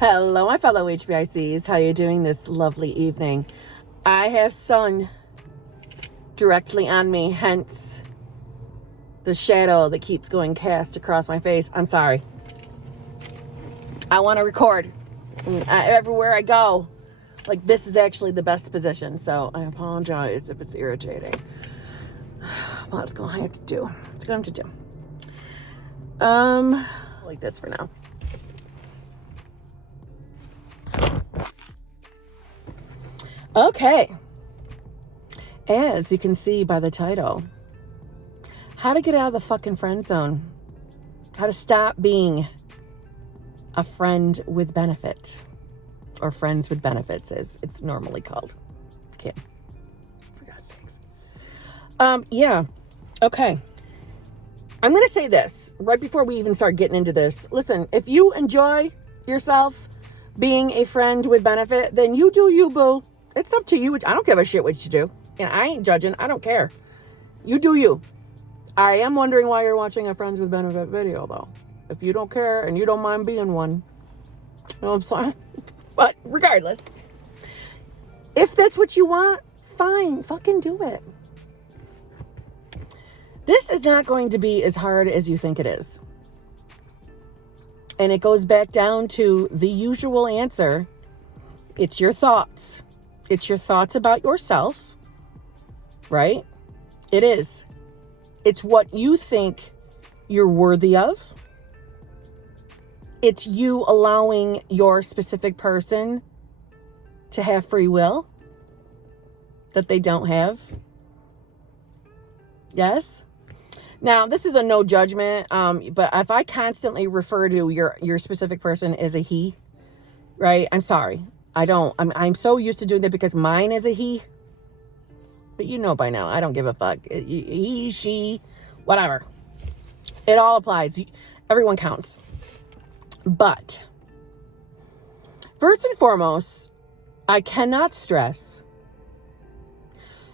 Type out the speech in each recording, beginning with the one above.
Hello, my fellow HBICs. How are you doing this lovely evening? I have sun directly on me, hence the shadow that keeps going cast across my face. I'm sorry. I want to record everywhere I go. Like, this is actually the best position, so I apologize if it's irritating. Well, it's going to have to do. It's going to have to do. Like this for now. Okay, as you can see by the title, how to get out of the fucking friend zone, how to stop being a friend with benefit, or friends with benefits as it's normally called. Kim, for God's sakes. Yeah, okay. I'm going to say this right before we even start getting into this. Listen, if you enjoy yourself being a friend with benefit, then you do you, boo. It's up to you. I don't give a shit what you do. And I ain't judging. I don't care. You do you. I am wondering why you're watching a Friends with Benefit video, though. If you don't care and you don't mind being one. You know what I'm saying? But regardless, if that's what you want, fine. Fucking do it. This is not going to be as hard as you think it is. And it goes back down to the usual answer. It's your thoughts. It's your thoughts about yourself, right? It is. It's what you think you're worthy of. It's you allowing your specific person to have free will that they don't have. Yes? Now, this is a no judgment, but if I constantly refer to your specific person as a he, right? I'm sorry. I'm so used to doing that because mine is a he. But you know by now, I don't give a fuck. He, she, whatever. It all applies. Everyone counts. But first and foremost, I cannot stress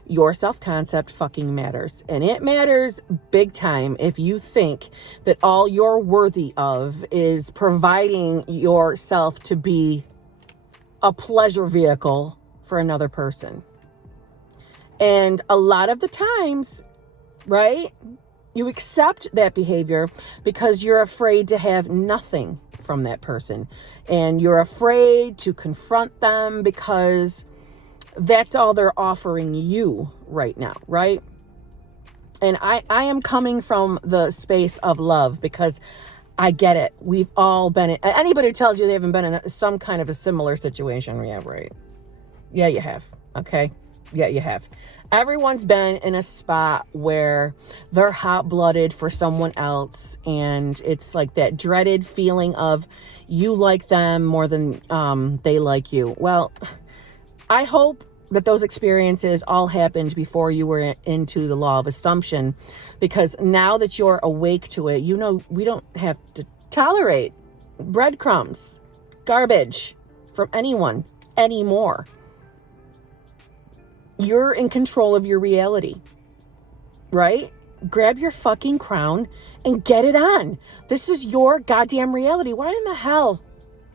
your self-concept fucking matters. And it matters big time if you think that all you're worthy of is providing yourself to be a pleasure vehicle for another person. And a lot of the times, right, you accept that behavior because you're afraid to have nothing from that person. And you're afraid to confront them because that's all they're offering you right now, right? And I am coming from the space of love because I get it. We've all been in, anybody who tells you they haven't been in some kind of a similar situation, yeah, right? Yeah, you have. Okay. Yeah, you have. Everyone's been in a spot where they're hot-blooded for someone else, and it's like that dreaded feeling of you like them more than they like you. Well, I hope that those experiences all happened before you were into the law of assumption, because now that you're awake to it, you know we don't have to tolerate breadcrumbs, garbage from anyone anymore. You're in control of your reality, right? Grab your fucking crown and get it on. This is your goddamn reality. Why in the hell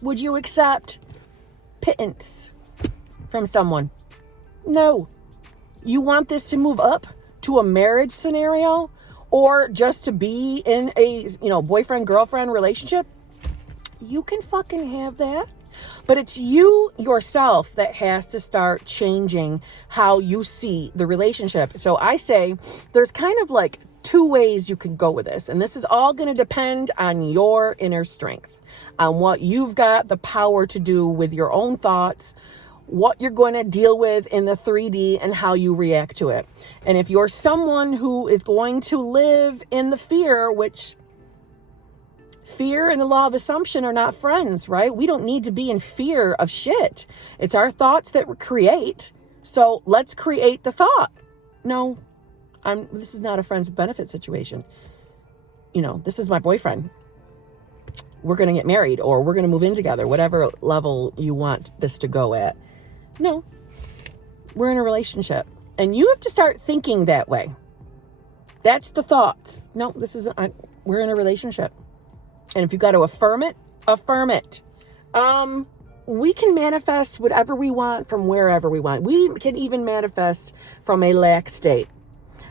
would you accept pittance from someone? No. You want this to move up to a marriage scenario or just to be in a, boyfriend-girlfriend relationship? You can fucking have that. But it's you yourself that has to start changing how you see the relationship. So I say there's kind of like two ways you can go with this. And this is all going to depend on your inner strength, on what you've got the power to do with your own thoughts, what you're going to deal with in the 3D and how you react to it. And if you're someone who is going to live in the fear, which fear and the law of assumption are not friends, right? We don't need to be in fear of shit. It's our thoughts that create. So let's create the thought. No, this is not a friends with benefit situation. This is my boyfriend. We're going to get married or we're going to move in together, whatever level you want this to go at. No, we're in a relationship and you have to start thinking that way. That's the thoughts. No, we're in a relationship. And if you got to affirm it, affirm it. We can manifest whatever we want from wherever we want. We can even manifest from a lack state.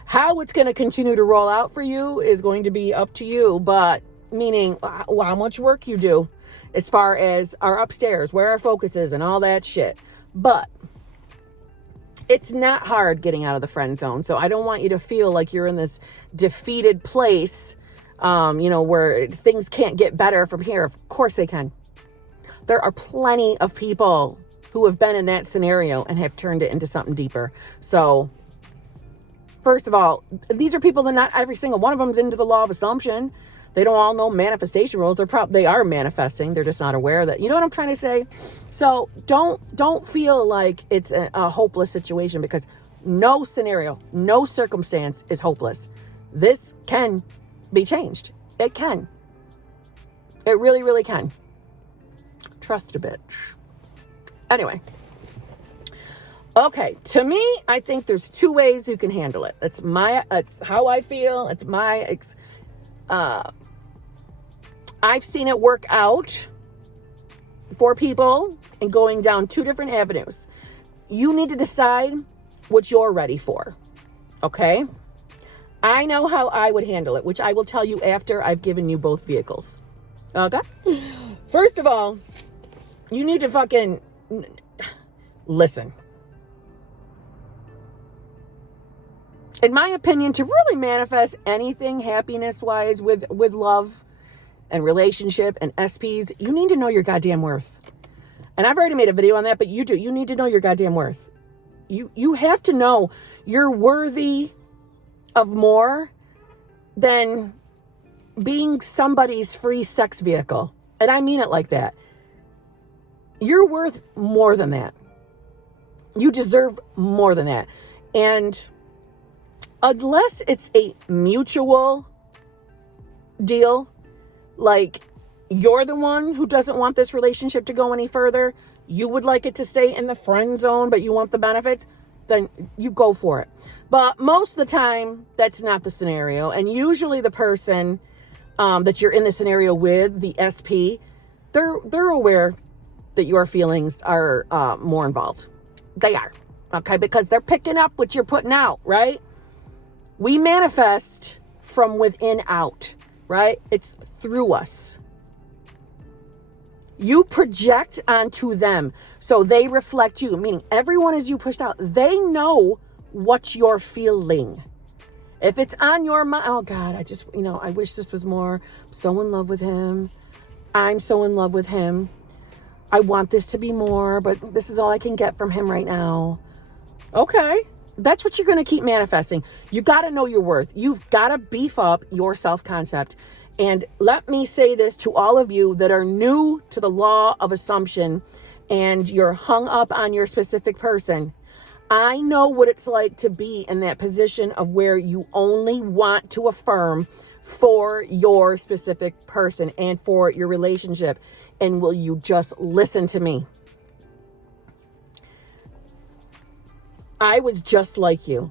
How it's going to continue to roll out for you is going to be up to you, but meaning how much work you do as far as our upstairs, where our focus is and all that shit. But it's not hard getting out of the friend zone. So I don't want you to feel like you're in this defeated place, where things can't get better from here. Of course they can. There are plenty of people who have been in that scenario and have turned it into something deeper. So first of all, these are people that not every single one of them is into the law of assumption. They don't all know manifestation rules. They are manifesting. They're just not aware that, you know what I'm trying to say? So don't feel like it's a hopeless situation, because no scenario, no circumstance is hopeless. This can be changed. It can. It really, really can. Trust a bitch. Anyway. Okay, to me, I think there's two ways you can handle it. It's how I feel. It's I've seen it work out for people and going down two different avenues. You need to decide what you're ready for. Okay? I know how I would handle it, which I will tell you after I've given you both vehicles. Okay? First of all, you need to fucking listen. In my opinion, to really manifest anything happiness-wise with love and relationship and SPs, you need to know your goddamn worth. And I've already made a video on that, but you do. You need to know your goddamn worth. You have to know you're worthy of more than being somebody's free sex vehicle. And I mean it like that. You're worth more than that. You deserve more than that. And unless it's a mutual deal, like you're the one who doesn't want this relationship to go any further, you would like it to stay in the friend zone, but you want the benefits, then you go for it. But most of the time, that's not the scenario. And usually the person that you're in the scenario with, the SP, they're aware that your feelings are more involved. They are, okay? Because they're picking up what you're putting out, right? We manifest from within out, right? It's through us. You project onto them, so they reflect you, meaning everyone as you pushed out, they know what you're feeling. If it's on your mind, oh God, I wish this was more. I'm so in love with him. I'm so in love with him. I want this to be more, but this is all I can get from him right now. Okay. That's what you're going to keep manifesting. You got to know your worth. You've got to beef up your self-concept. And let me say this to all of you that are new to the law of assumption and you're hung up on your specific person. I know what it's like to be in that position of where you only want to affirm for your specific person and for your relationship. And will you just listen to me? I was just like you.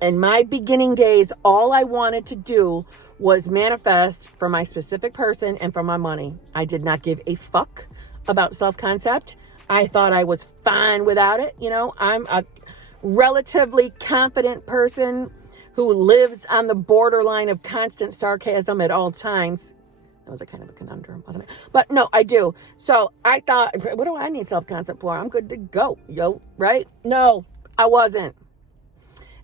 In my beginning days, all I wanted to do was manifest for my specific person and for my money. I did not give a fuck about self-concept. I thought I was fine without it. I'm a relatively confident person who lives on the borderline of constant sarcasm at all times. That was a kind of a conundrum, wasn't it? But no, I do. So I thought, what do I need self-concept for? I'm good to go, right? No, I wasn't.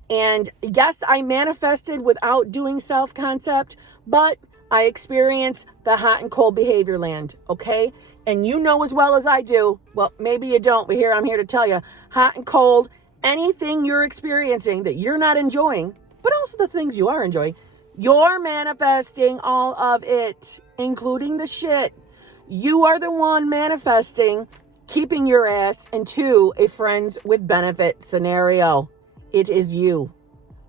And yes, I manifested without doing self-concept, but I experienced the hot and cold behavior land, okay? And you know as well as I do, well, maybe you don't, but I'm here to tell you, hot and cold, anything you're experiencing that you're not enjoying, but also the things you are enjoying, you're manifesting all of it, including the shit. You are the one manifesting, keeping your ass into a friends with benefit scenario. It is you,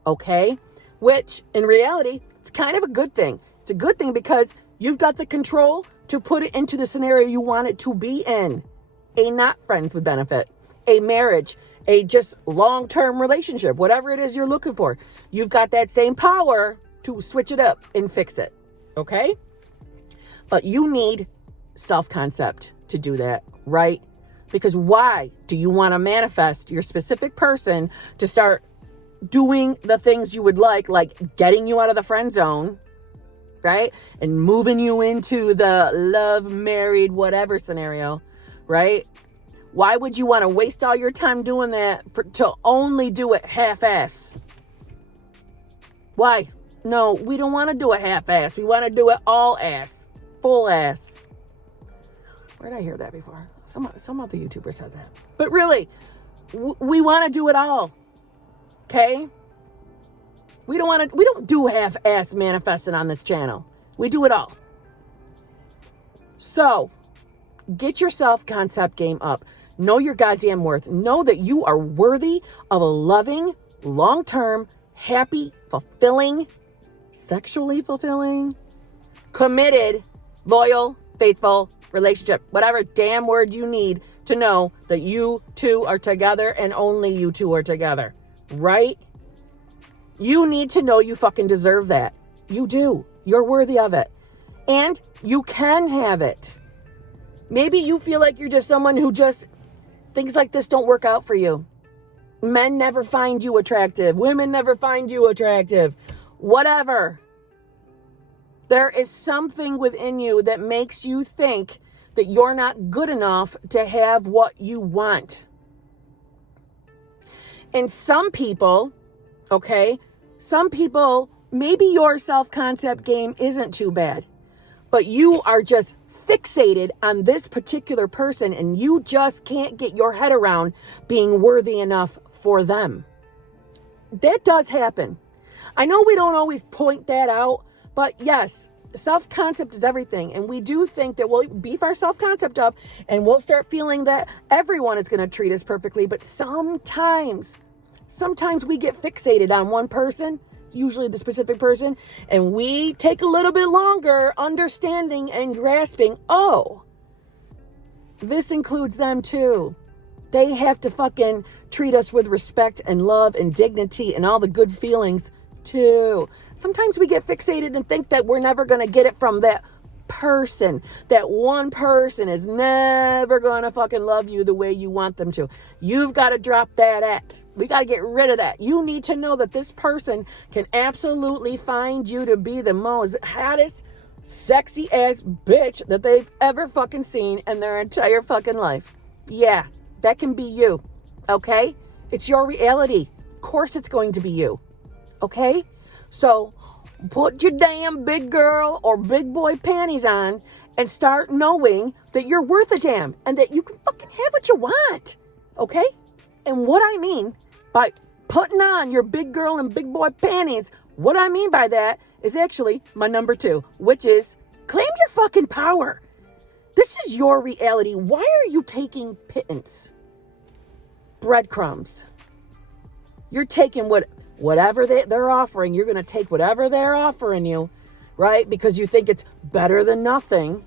okay? Which, in reality, it's kind of a good thing. It's a good thing because you've got the control to put it into the scenario you want it to be in. A not friends with benefit, a marriage, a just long-term relationship, whatever it is you're looking for. You've got that same power to switch it up and fix it, okay? But you need self-concept to do that, right? Because why do you want to manifest your specific person to start doing the things you would like getting you out of the friend zone, right? And moving you into the love, married, whatever scenario, right? Why would you want to waste all your time doing that to only do it half-ass? Why? No, we don't want to do it half-ass. We want to do it all-ass, full-ass. Where did I hear that before? Some other YouTuber said that. But really, we want to do it all. Okay? We don't do half-ass manifesting on this channel. We do it all. So, get your self-concept game up. Know your goddamn worth. Know that you are worthy of a loving, long-term, happy, fulfilling, sexually fulfilling, committed, loyal, faithful relationship. Whatever damn word you need to know that you two are together and only you two are together. Right? You need to know you fucking deserve that. You do. You're worthy of it. And you can have it. Maybe you feel like you're just someone who just things like this don't work out for you. Men never find you attractive. Women never find you attractive. Whatever. There is something within you that makes you think that you're not good enough to have what you want. And some people, maybe your self-concept game isn't too bad, but you are just fixated on this particular person and you just can't get your head around being worthy enough for them. That does happen. I know we don't always point that out, but yes, self-concept is everything. And we do think that we'll beef our self-concept up and we'll start feeling that everyone is going to treat us perfectly. But sometimes we get fixated on one person, usually the specific person, and we take a little bit longer understanding and grasping, oh, this includes them too. They have to fucking treat us with respect and love and dignity and all the good feelings too. Sometimes we get fixated and think that we're never going to get it from that person. That one person is never going to fucking love you the way you want them to. You've got to drop that act. We got to get rid of that. You need to know that this person can absolutely find you to be the most hottest, sexy ass bitch that they've ever fucking seen in their entire fucking life. Yeah, that can be you. Okay? It's your reality. Of course it's going to be you. Okay? So put your damn big girl or big boy panties on and start knowing that you're worth a damn and that you can fucking have what you want. Okay? And what I mean by putting on your big girl and big boy panties, what I mean by that is actually my number 2, which is claim your fucking power. This is your reality. Why are you taking pittance? Breadcrumbs. You're taking whatever they're offering. You're going to take whatever they're offering you, right? Because you think it's better than nothing.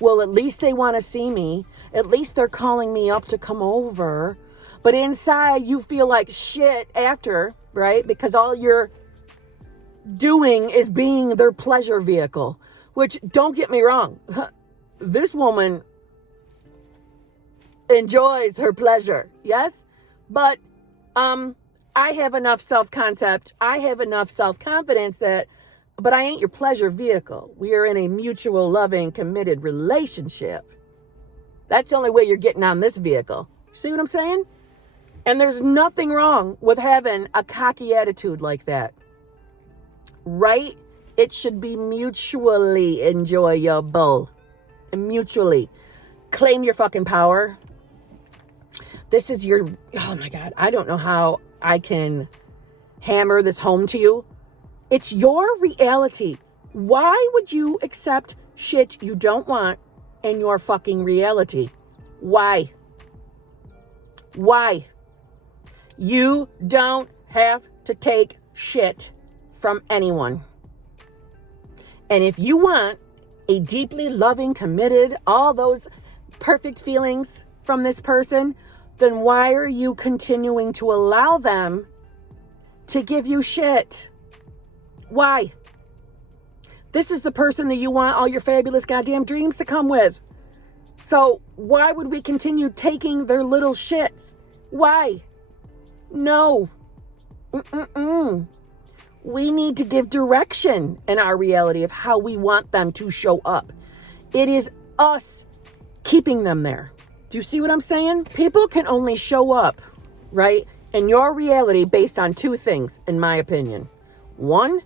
Well, at least they want to see me. At least they're calling me up to come over. But inside you feel like shit after, right? Because all you're doing is being their pleasure vehicle, which, don't get me wrong, this woman enjoys her pleasure, yes? But I have enough self-concept, I have enough self-confidence but I ain't your pleasure vehicle. We are in a mutual, loving, committed relationship. That's the only way you're getting on this vehicle. See what I'm saying? And there's nothing wrong with having a cocky attitude like that. Right? It should be mutually enjoyable. And mutually. Claim your fucking power. This is your, oh my God, I don't know how I can hammer this home to you. It's your reality. Why would you accept shit you don't want in your fucking reality? Why? Why? You don't have to take shit from anyone. And if you want a deeply loving, committed, all those perfect feelings from this person, then why are you continuing to allow them to give you shit? Why? This is the person that you want all your fabulous goddamn dreams to come with. So why would we continue taking their little shits? Why? No. We need to give direction in our reality of how we want them to show up. It is us keeping them there. Do you see what I'm saying? People can only show up, right, in your reality based on two things, in my opinion. One,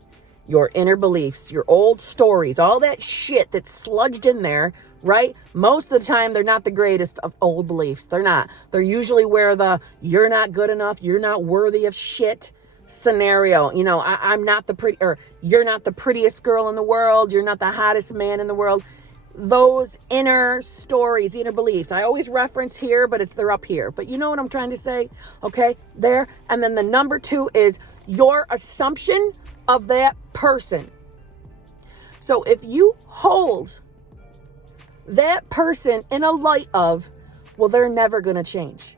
your inner beliefs, your old stories, all that shit that's sludged in there, right? Most of the time, they're not the greatest of old beliefs. They're not. They're usually where the you're not good enough, you're not worthy of shit scenario. You know, I'm not the pretty, or you're not the prettiest girl in the world, you're not the hottest man in the world. Those inner stories, inner beliefs. I always reference here, but they're up here. But you know what I'm trying to say? Okay, there. And then the number two is your assumption of that person. So if you hold that person in a light of, well, they're never going to change.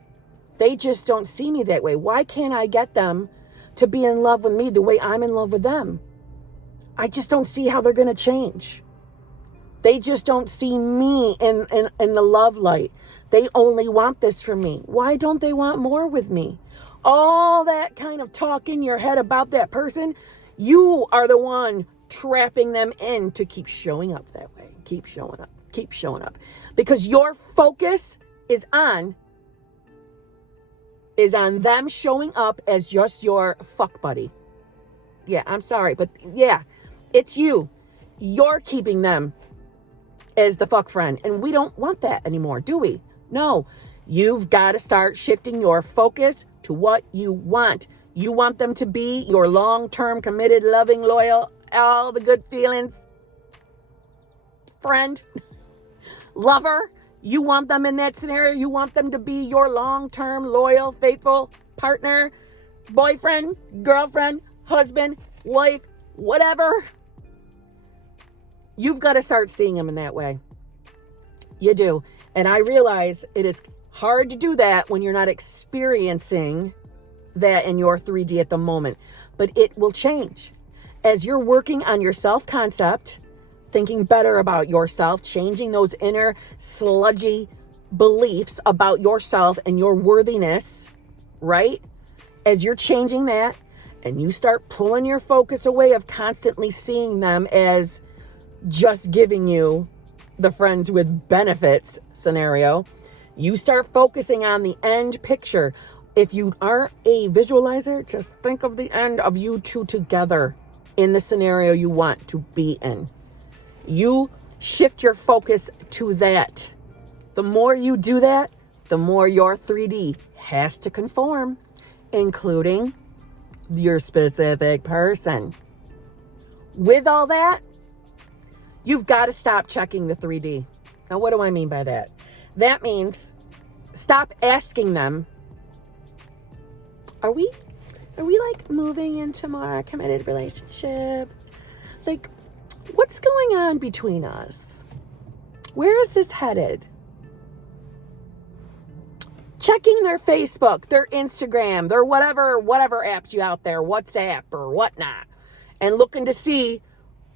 They just don't see me that way. Why can't I get them to be in love with me the way I'm in love with them? I just don't see how they're going to change. They just don't see me in the love light. They only want this from me. Why don't they want more with me? All that kind of talk in your head about that person, you are the one trapping them in to keep showing up that way. Keep showing up. Keep showing up. Because your focus is on them showing up as just your fuck buddy. Yeah, I'm sorry, but yeah, it's you. You're keeping them as the fuck friend. And we don't want that anymore, do we? No. You've got to start shifting your focus to what you want. You want them to be your long-term, committed, loving, loyal, all the good feelings friend, lover. You want them in that scenario. You want them to be your long-term, loyal, faithful partner, boyfriend, girlfriend, husband, wife, whatever. You've got to start seeing them in that way. You do. And I realize it is hard to do that when you're not experiencing that in your 3D at the moment. But it will change. As you're working on your self-concept, thinking better about yourself, changing those inner sludgy beliefs about yourself and your worthiness, right? As you're changing that and you start pulling your focus away of constantly seeing them as just giving you the friends with benefits scenario, you start focusing on the end picture. If you aren't a visualizer, just think of the end of you two together in the scenario you want to be in. You shift your focus to that. The more you do that, the more your 3D has to conform, including your specific person. With all that, you've got to stop checking the 3D. Now, what do I mean by that? That means stop asking them, are we like moving into more committed relationship? Like, what's going on between us? Where is this headed? Checking their Facebook, their Instagram, their whatever apps you out there, WhatsApp or whatnot, and looking to see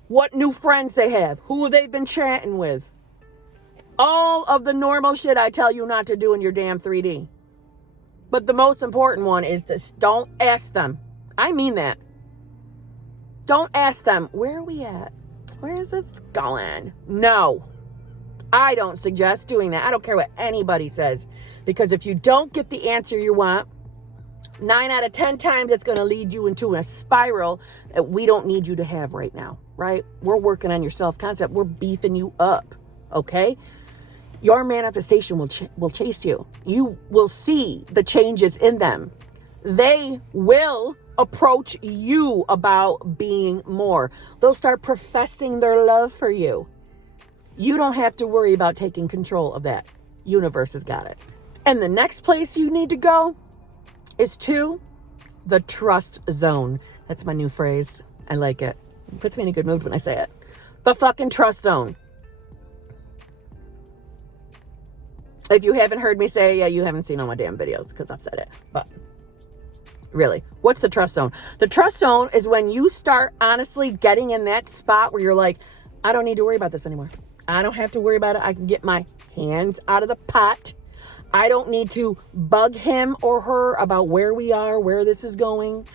what new friends they have, who they've been chatting with. All of the normal shit I tell you not to do in your damn 3D. But the most important one is this: don't ask them. I mean that. Don't ask them, where are we at? Where is this going? No. I don't suggest doing that. I don't care what anybody says. Because if you don't get the answer you want, 9 out of 10 times it's going to lead you into a spiral that we don't need you to have right now, right? We're working on your self-concept. We're beefing you up, okay? Your manifestation will chase you. You will see the changes in them. They will approach you about being more. They'll start professing their love for you. You don't have to worry about taking control of that. Universe has got it. And the next place you need to go is to the trust zone. That's my new phrase. I like it. It puts me in a good mood when I say it. The fucking trust zone. If you haven't heard me say, yeah, you haven't seen all my damn videos because I've said it. But really. What's the trust zone? The trust zone is when you start honestly getting in that spot where you're like, I don't need to worry about this anymore. I don't have to worry about it. I can get my hands out of the pot. I don't need to bug him or her about where we are, where this is going.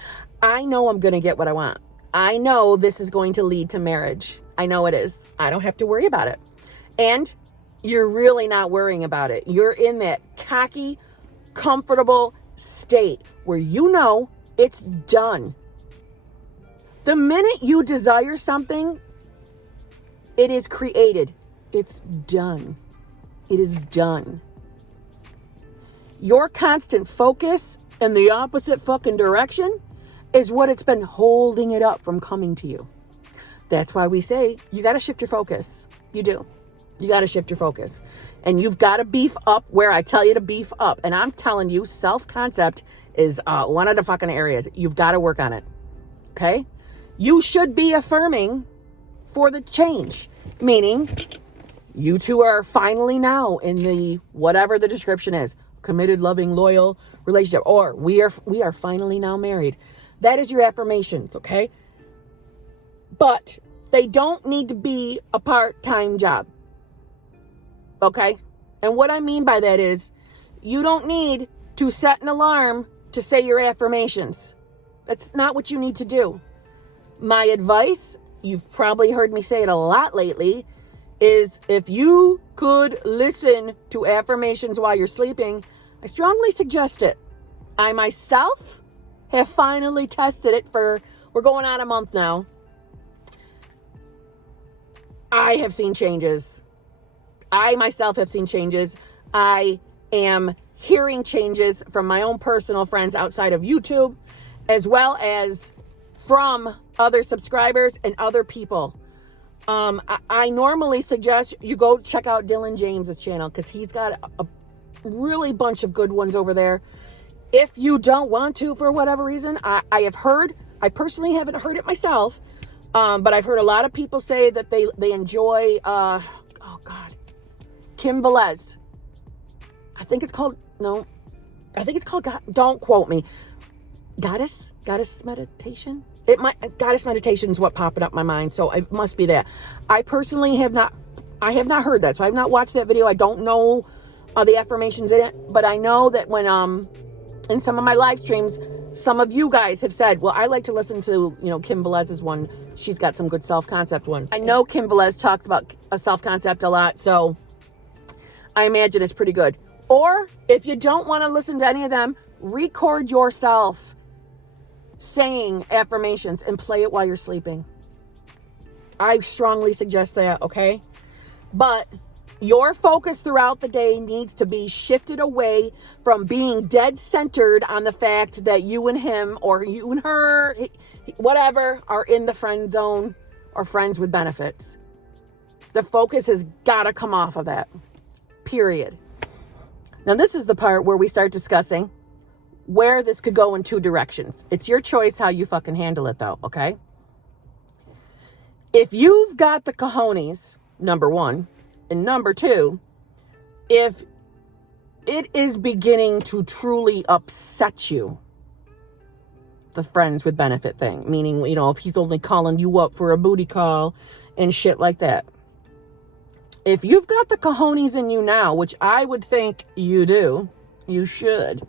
I know I'm going to get what I want. I know this is going to lead to marriage. I know it is. I don't have to worry about it. And you're really not worrying about it. You're in that cocky, comfortable state where you know it's done. The minute you desire something, it is created. It's done. It is done. Your constant focus in the opposite fucking direction is what it's been holding it up from coming to you. That's why we say you got to shift your focus. You do. You got to shift your focus. And you've got to beef up where I tell you to beef up. And I'm telling you, self-concept is one of the fucking areas. You've got to work on it. Okay? You should be affirming for the change. Meaning, you two are finally now in the, whatever the description is, committed, loving, loyal relationship. Or we are finally now married. That is your affirmations, okay? But they don't need to be a part-time job. Okay? And what I mean by that is you don't need to set an alarm to say your affirmations. That's not what you need to do. My advice, you've probably heard me say it a lot lately, is if you could listen to affirmations while you're sleeping, I strongly suggest it. I myself have finally tested it we're going on a month now. I have seen changes. I myself have seen changes. I am hearing changes from my own personal friends outside of YouTube, as well as from other subscribers and other people. I normally suggest you go check out Dylan James's channel because he's got a really bunch of good ones over there. If you don't want to, for whatever reason, I have heard, I personally haven't heard it myself, but I've heard a lot of people say that they enjoy, Kimberly. I think it's called, don't quote me, Goddess Meditation? Goddess Meditation is what popped up in my mind, so it must be that. I personally have not heard that, so I have not watched that video. I don't know the affirmations in it, but I know that when, in some of my live streams, some of you guys have said, well, I like to listen to, Kim Velez's one. She's got some good self-concept ones. I know Kim Velez talks about a self-concept a lot, so I imagine it's pretty good. Or if you don't want to listen to any of them, record yourself saying affirmations and play it while you're sleeping. I strongly suggest that, okay? But your focus throughout the day needs to be shifted away from being dead centered on the fact that you and him or you and her, whatever, are in the friend zone or friends with benefits. The focus has got to come off of that. Period. Now, this is the part where we start discussing where this could go in two directions. It's your choice how you fucking handle it, though, okay? If you've got the cojones, number one, and number two, if it is beginning to truly upset you, the friends with benefit thing, meaning, if he's only calling you up for a booty call and shit like that. If you've got the cojones in you now, which I would think you do, you should,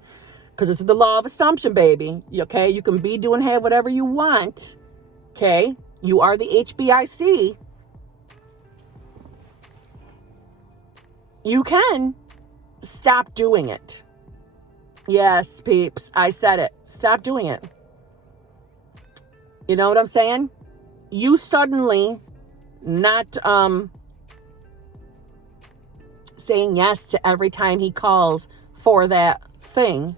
because it's the law of assumption, baby. Okay? You can be, do, and have whatever you want. Okay? You are the HBIC. You can stop doing it. Yes, peeps. I said it. Stop doing it. You know what I'm saying? You suddenly not saying yes to every time he calls for that thing.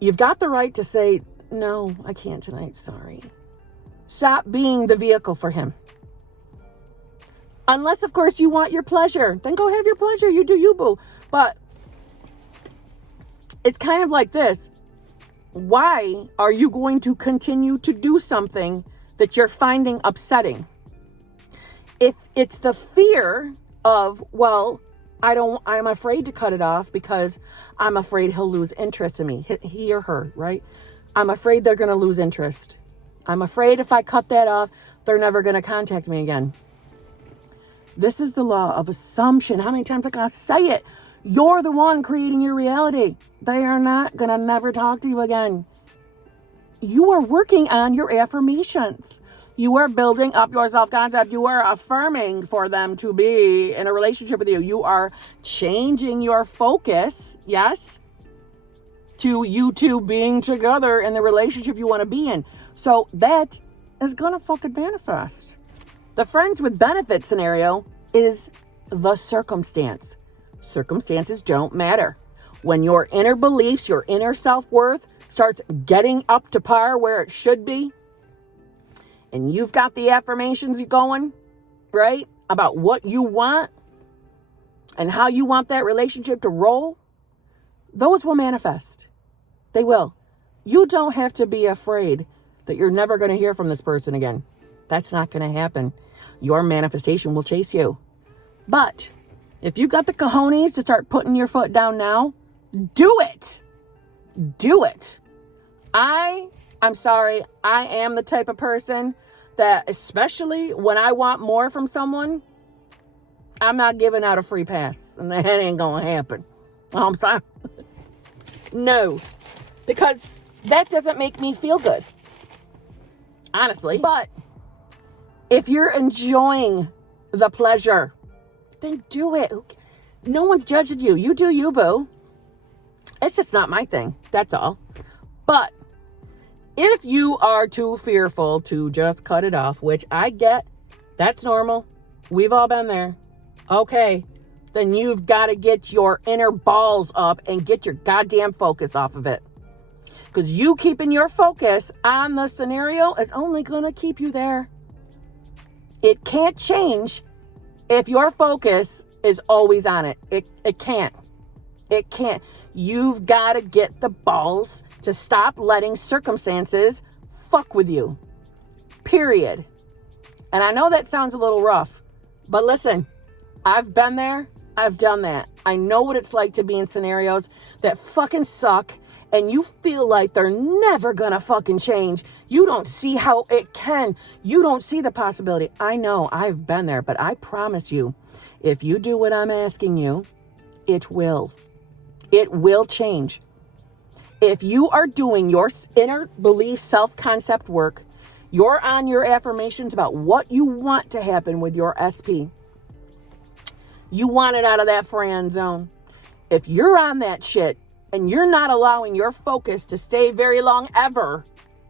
You've got the right to say, no, I can't tonight. Sorry. Stop being the vehicle for him. Unless, of course, you want your pleasure. Then go have your pleasure. You do you, boo. But it's kind of like this. Why are you going to continue to do something that you're finding upsetting? If it's the fear of, well, I'm afraid to cut it off because I'm afraid he'll lose interest in me. He or her, right? I'm afraid they're going to lose interest. I'm afraid if I cut that off, they're never going to contact me again. This is the law of assumption. How many times I gotta say it? You're the one creating your reality. They are not going to never talk to you again. You are working on your affirmations. You are building up your self-concept. You are affirming for them to be in a relationship with you. You are changing your focus, yes, to you two being together in the relationship you want to be in. So that is going to fucking manifest. The friends with benefit scenario is the circumstance. Circumstances don't matter. When your inner beliefs, your inner self-worth starts getting up to par where it should be, and you've got the affirmations going, right, about what you want and how you want that relationship to roll, those will manifest. They will. You don't have to be afraid that you're never going to hear from this person again. That's not going to happen. Your manifestation will chase you. But if you got the cojones to start putting your foot down now, do it. Do it. I'm sorry, I am the type of person that, especially when I want more from someone, I'm not giving out a free pass. And that ain't going to happen. I'm sorry. No. Because that doesn't make me feel good. Honestly. But if you're enjoying the pleasure, then do it. No one's judging you. You do you, boo. It's just not my thing. That's all. But if you are too fearful to just cut it off, which I get, that's normal. We've all been there. Okay. Then you've got to get your inner balls up and get your goddamn focus off of it. Because you keeping your focus on the scenario is only going to keep you there. It can't change if your focus is always on it. It can't. It can't. You've got to get the balls to stop letting circumstances fuck with you. Period. And I know that sounds a little rough, but listen, I've been there. I've done that. I know what it's like to be in scenarios that fucking suck and you feel like they're never gonna fucking change. You don't see how it can. You don't see the possibility. I know, I've been there, but I promise you, if you do what I'm asking you, it will. It will change. If you are doing your inner belief self-concept work, you're on your affirmations about what you want to happen with your SP. You want it out of that friend zone. If you're on that shit and you're not allowing your focus to stay very long ever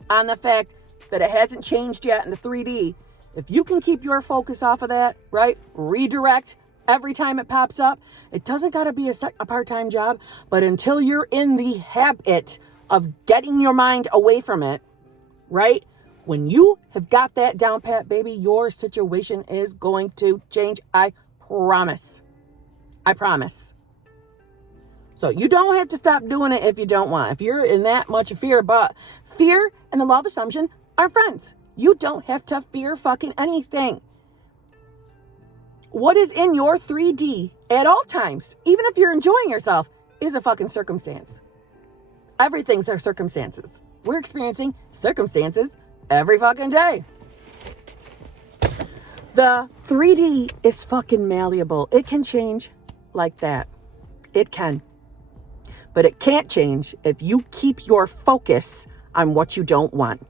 on the fact that it hasn't changed yet in the 3D, if you can keep your focus off of that, right? Redirect every time it pops up. It doesn't got to be a part-time job, but until you're in the habit of getting your mind away from it, right? When you have got that down pat, baby, your situation is going to change. I promise. I promise. So you don't have to stop doing it if you don't want. If you're in that much of fear, but fear and the law of assumption are friends. You don't have to fear fucking anything. What is in your 3D at all times, even if you're enjoying yourself, is a fucking circumstance. Everything's our circumstances. We're experiencing circumstances every fucking day. The 3D is fucking malleable. It can change like that. It can. But it can't change if you keep your focus on what you don't want.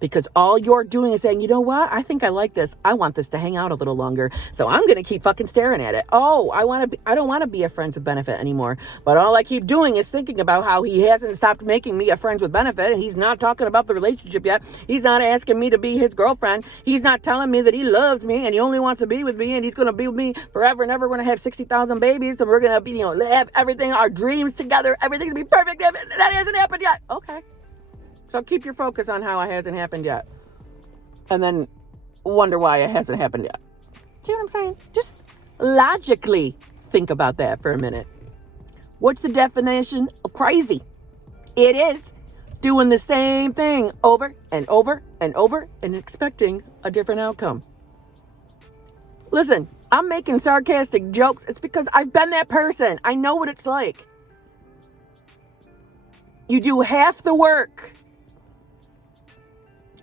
Because all you're doing is saying, you know what? I think I like this. I want this to hang out a little longer. So I'm going to keep fucking staring at it. Oh, I don't want to be a friends with benefit anymore. But all I keep doing is thinking about how he hasn't stopped making me a friends with benefit. He's not talking about the relationship yet. He's not asking me to be his girlfriend. He's not telling me that he loves me and he only wants to be with me and he's going to be with me forever and ever. We're going to have 60,000 babies. And we're going to be, have everything, our dreams together. Everything's going to be perfect. That hasn't happened yet. Okay. So keep your focus on how it hasn't happened yet. And then wonder why it hasn't happened yet. See what I'm saying? Just logically think about that for a minute. What's the definition of crazy? It is doing the same thing over and over and over and expecting a different outcome. Listen, I'm making sarcastic jokes. It's because I've been that person. I know what it's like. You do half the work.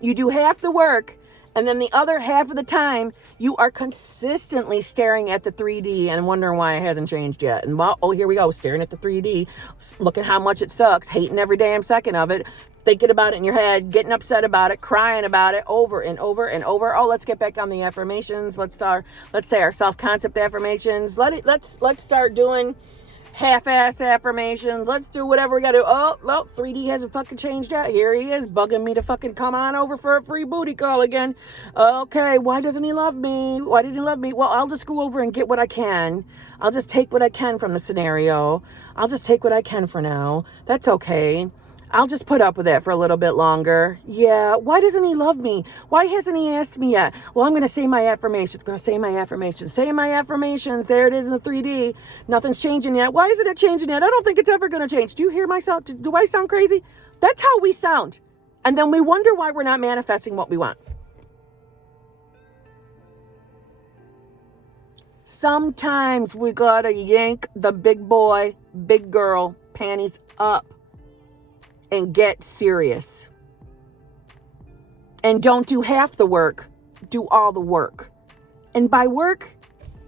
You do half the work, and then the other half of the time, you are consistently staring at the 3D and wondering why it hasn't changed yet. And well, oh, here we go, staring at the 3D, looking how much it sucks, hating every damn second of it, thinking about it in your head, getting upset about it, crying about it over and over and over. Oh, let's get back on the affirmations. Let's say our self-concept affirmations. Let's start doing half-ass affirmations. Let's do whatever we gotta do. Oh, no, 3D hasn't fucking changed yet. Here he is, bugging me to fucking come on over for a free booty call again. Okay, why doesn't he love me? Why doesn't he love me? Well, I'll just go over and get what I can. I'll just take what I can from the scenario. I'll just take what I can for now. That's okay. I'll just put up with it for a little bit longer. Yeah, why doesn't he love me? Why hasn't he asked me yet? Well, I'm going to say my affirmations. Say my affirmations. There it is in the 3D. Nothing's changing yet. Why isn't it changing yet? I don't think it's ever going to change. Do you hear myself? Do I sound crazy? That's how we sound. And then we wonder why we're not manifesting what we want. Sometimes we got to yank the big boy, big girl panties up and get serious. And don't do half the work, do all the work. And by work,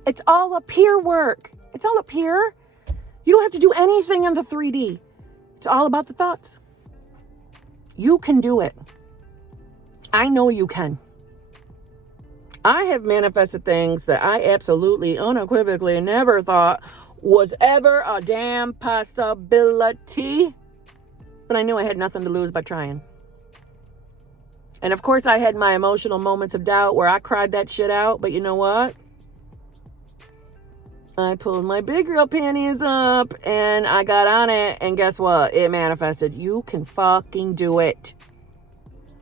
it's all up here work. It's all up here. You don't have to do anything in the 3D. It's all about the thoughts. You can do it. I know you can. I have manifested things that I absolutely, unequivocally never thought was ever a damn possibility. But I knew I had nothing to lose by trying. And of course, I had my emotional moments of doubt where I cried that shit out. But you know what? I pulled my big girl panties up and I got on it. And guess what? It manifested. You can fucking do it.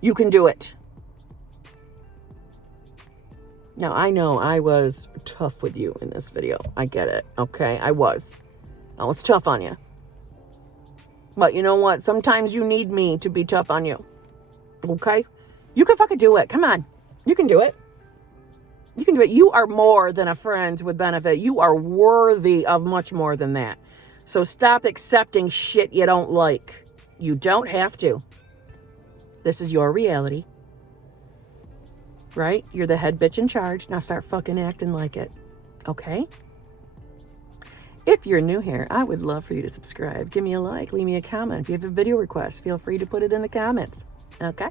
You can do it. Now, I know I was tough with you in this video. I get it. Okay, I was tough on you. But you know what? Sometimes you need me to be tough on you. Okay? You can fucking do it. Come on. You can do it. You can do it. You are more than a friend with benefit. You are worthy of much more than that. So stop accepting shit you don't like. You don't have to. This is your reality. Right? You're the head bitch in charge. Now start fucking acting like it. Okay? If you're new here, I would love for you to subscribe. Give me a like, leave me a comment. If you have a video request, feel free to put it in the comments. Okay?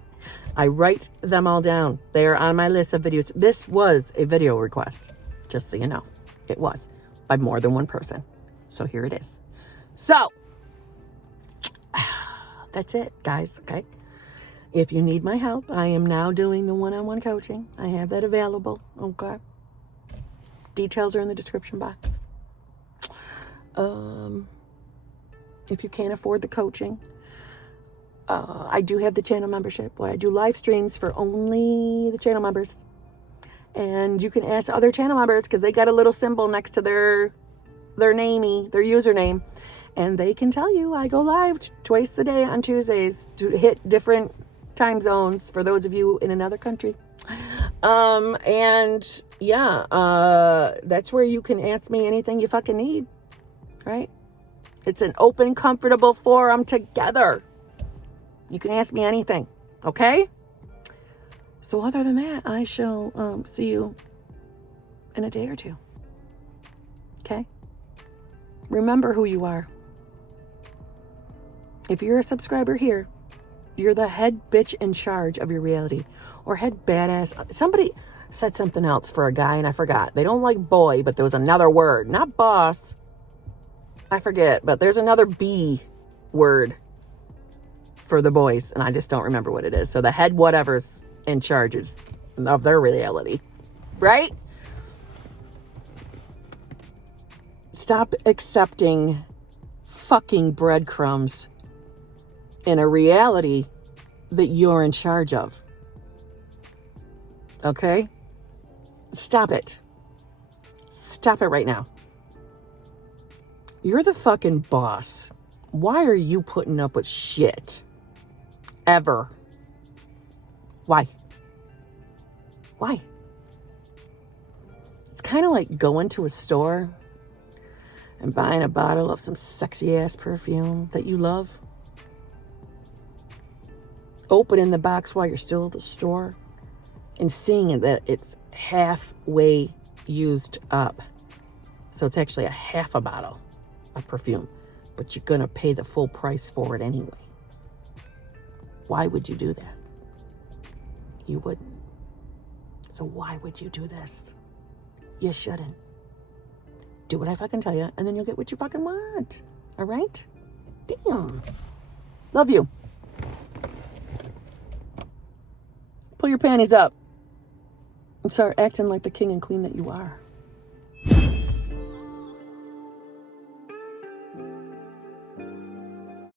I write them all down. They are on my list of videos. This was a video request, just so you know. It was by more than one person. So here it is. So, that's it, guys. Okay? If you need my help, I am now doing the one-on-one coaching. I have that available. Okay? Details are in the description box. If you can't afford the coaching, I do have the channel membership where I do live streams for only the channel members. And you can ask other channel members because they got a little symbol next to their username. And they can tell you I go live twice a day on Tuesdays to hit different time zones for those of you in another country. And yeah, that's where you can ask me anything you fucking need. Right? It's an open, comfortable forum together. You can ask me anything. Okay? So other than that, I shall see you in a day or two. Okay? Remember who you are. If you're a subscriber here, you're the head bitch in charge of your reality. Or head badass. Somebody said something else for a guy and I forgot. They don't like boy, but there was another word. Not boss. I forget, but there's another B word for the boys, and I just don't remember what it is. So the head whatever's in charge of their reality, right? Stop accepting fucking breadcrumbs in a reality that you're in charge of. Okay? Stop it. Stop it right now. You're the fucking boss. Why are you putting up with shit? Ever. Why? Why? It's kind of like going to a store and buying a bottle of some sexy ass perfume that you love. Opening the box while you're still at the store and seeing that it's halfway used up. So it's actually a half a bottle of perfume, but you're going to pay the full price for it anyway. Why would you do that? You wouldn't. So why would you do this? You shouldn't. Do what I fucking tell you, and then you'll get what you fucking want. All right? Damn. Love you. Pull your panties up and start acting like the king and queen that you are.